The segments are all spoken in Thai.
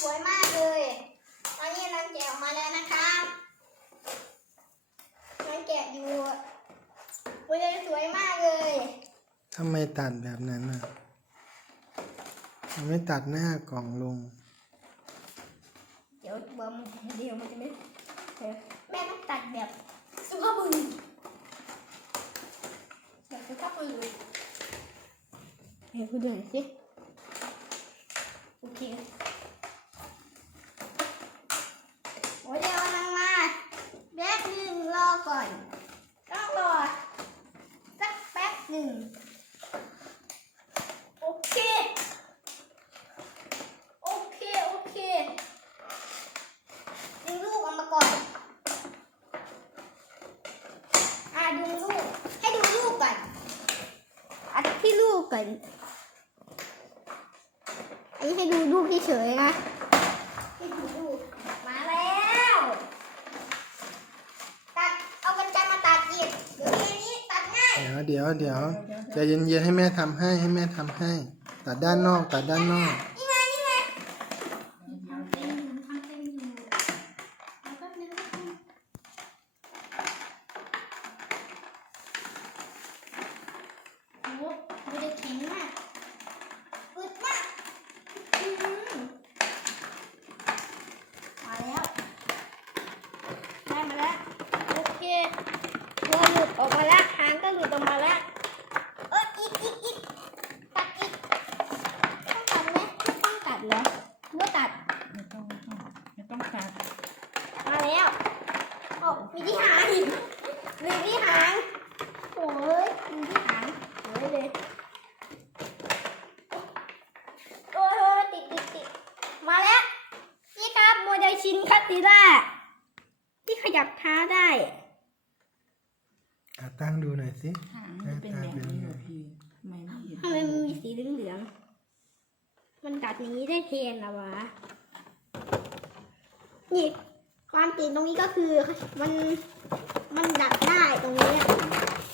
สวยมากเลย ตอนนี้นางแกะออกมาแล้วนะคะนางแกะอยู่มันจะสวยมากเลยทำไมตัดแบบนั้นอะมัไม่ตัดหน้ากล่องลง เดี๋ยวบอวมเดียวมันจะไม่แม่ต้องตัดแบบสุภาพบุรุษแบบสุภาพบุรุษเฮ้ยคุณดูหนสิ ก่อน ต้องรอสักแป๊บหนึ่ง โอเค โอเค โอเคดึงลูกออกมาก่อน อ่าดึงลูก ให้ดูลูกก่อน อัดที่ลูกก่อน อันนี้ให้ดูลูกเฉยๆนะ ให้ดูลูก มาแล้ว ตัด เอากันไกรมาตัดอีกเดี๋ยวทีนี้ตัดง่าย เดี๋ยวเดี๋ยวเดี๋ยวใจเย็นๆให้แม่ทำให้ให้แม่ทำให้ ตัดด้านนอกตัดด้านนอกนี่ไงนี่ไงทำเต็มทำเต็มอยู่เอาแป๊บนึงแป๊บนึงโอ้โหไม่ได้แข็งมากดมากอื้อหือมาแล้ว ได้มาแล้ว โอเค ตัวหลุดออกมาแล้วหางก็หลุดออกมาแล้วเอออีกอีกอีกตัดอีกต้องตัดไหมต้องตัดเหรอหรือว่าตัดไม่ต้องไม่ต้องตัดมาแล้วโอ้มีที่หางอีกมีที่หางโอ้ยมีที่หางสวยเลยโอ้ยติดติดติดมาแล้วนี่ครับโมเดลชินคัตติล่าที่ขยับเท้าได้ ตั้งดูหน่อยสิหางมันเป็นแบบนี้เหรอพี่ทำไมไม่เห็นทำไมมันมีสีเหลืองๆมันกัดอย่างนี้ได้เทนนะวะนี่ความจริงตรงนี้ก็คือมันมันดัดได้ตรงนี้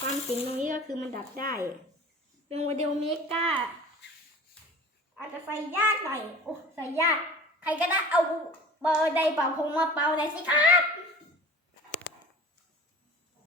ความจริงตรงนี้ก็คือมันดัดได้ เป็นโมเดลเมกาอาจจะใส่ยากหน่อยโอ้ใส่ยาก ใครก็ได้เอาเบอร์ใดเป่าคงมาเป่าหน่อยสิครับ